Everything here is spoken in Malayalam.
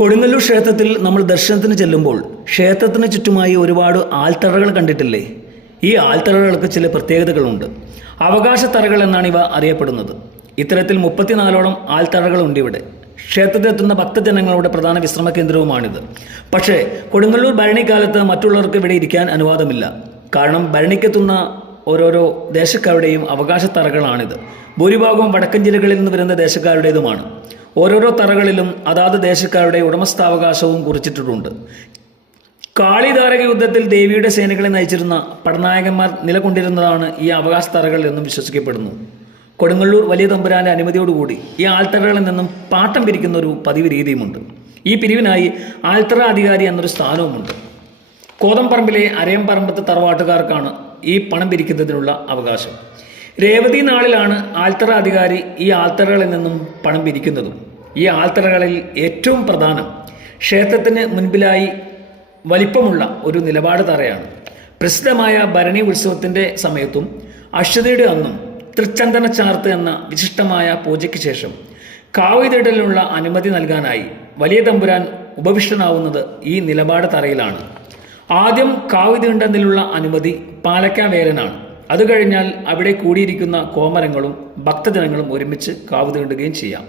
കൊടുങ്ങല്ലൂർ ക്ഷേത്രത്തിൽ നമ്മൾ ദർശനത്തിന് ചെല്ലുമ്പോൾ ക്ഷേത്രത്തിന് ചുറ്റുമായി ഒരുപാട് ആൽത്തറകൾ കണ്ടിട്ടില്ലേ? ഈ ആൽത്തറകൾക്ക് ചില പ്രത്യേകതകളുണ്ട്. അവകാശത്തറകൾ എന്നാണ് ഇവ അറിയപ്പെടുന്നത്. ഇത്തരത്തിൽ 34ഓളം ആൽത്തറകളുണ്ട് ഇവിടെ. ക്ഷേത്രത്തിലെത്തുന്ന ഭക്തജനങ്ങളുടെ പ്രധാന വിശ്രമ കേന്ദ്രവുമാണിത്. പക്ഷേ കൊടുങ്ങല്ലൂർ ഭരണിക്കാലത്ത് മറ്റുള്ളവർക്ക് ഇവിടെ ഇരിക്കാൻ അനുവാദമില്ല. കാരണം ഭരണിക്കെത്തുന്ന ഓരോരോ ദേശക്കാരുടെയും അവകാശത്തറകളാണിത്. ഭൂരിഭാഗവും വടക്കൻ ജില്ലകളിൽ നിന്ന് വരുന്ന ദേശക്കാരുടേതുമാണ്. ഓരോരോ തറകളിലും അതാത് ദേശക്കാരുടെ ഉടമസ്ഥാവകാശവും കുറിച്ചിട്ടുണ്ട്. കാളിധാരക യുദ്ധത്തിൽ ദേവിയുടെ സേനകളെ നയിച്ചിരുന്ന പടനായകന്മാർ നിലകൊണ്ടിരുന്നതാണ് ഈ അവകാശ തറകൾ എന്നും വിശ്വസിക്കപ്പെടുന്നു. കൊടുങ്ങല്ലൂർ വലിയ തമ്പുരാന്റെ അനുമതിയോടുകൂടി ഈ ആൽത്തറകളിൽ നിന്നും പാട്ടം പിരിക്കുന്ന ഒരു പതിവ് രീതിയുമുണ്ട്. ഈ പിരിവിനായി ആൽത്തറ അധികാരി എന്നൊരു സ്ഥാനവുമുണ്ട്. കോതംപറമ്പിലെ അരയംപറമ്പത്ത് തറവാട്ടുകാർക്കാണ് ഈ പണം പിരിക്കുന്നതിനുള്ള അവകാശം. രേവതി നാളിലാണ് ആൽത്തറ അധികാരി ഈ ആൽത്തറകളിൽ നിന്നും പണം പിരിക്കുന്നതും. ഈ ആൽത്തറകളിൽ ഏറ്റവും പ്രധാനം ക്ഷേത്രത്തിന് മുൻപിലായി വലിപ്പമുള്ള ഒരു നിലപാട് തറയാണ്. പ്രസിദ്ധമായ ഭരണി ഉത്സവത്തിൻ്റെ സമയത്തും അശ്വതിയുടെ അന്നും തൃച്ചന്ദന ചാർത്ത് എന്ന വിശിഷ്ടമായ പൂജയ്ക്ക് ശേഷം കാവുതീടലിനുള്ള അനുമതി നൽകാനായി വലിയ തമ്പുരാൻ ഉപവിഷ്ടനാവുന്നത് ഈ നിലപാട് തറയിലാണ്. ആദ്യം കാവുതീണ്ടതിലുള്ള അനുമതി പാലക്കാവേലനാണ്. അത് കഴിഞ്ഞാൽ അവിടെ കൂടിയിരിക്കുന്ന കോമരങ്ങളും ഭക്തജനങ്ങളും ഒരുമിച്ച് കാവ് തീണ്ടുകയും ചെയ്യാം.